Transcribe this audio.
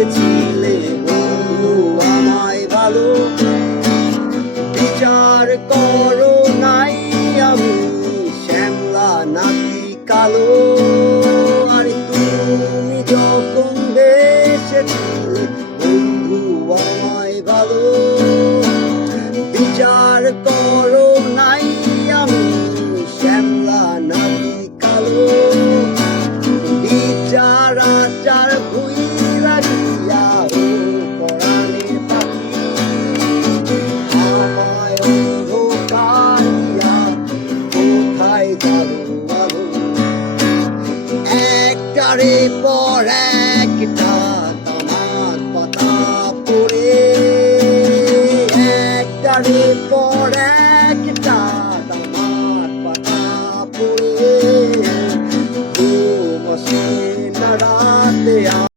বেসেছিলে বন্ধু আমায় ভালো, বিচার করো নাই আমি শ্যামলা নাকি কালো। আর তুমি যখন বেসেছিলে বন্ধু আমায় ভালো, বিচার করো নাই আমি শ্যামলা নাকি কালো। বিচার আচার ভুই লাগিয়া ও পরাণের পাখি, আমায় অন্ধকার দিয়া কোথায় যাবো আলো। একটারে পর একটা তামাক পাতা পড়ে, একটারে পর একটা তামাক পাতা পড়ে, ঘুম আসে না রাতে।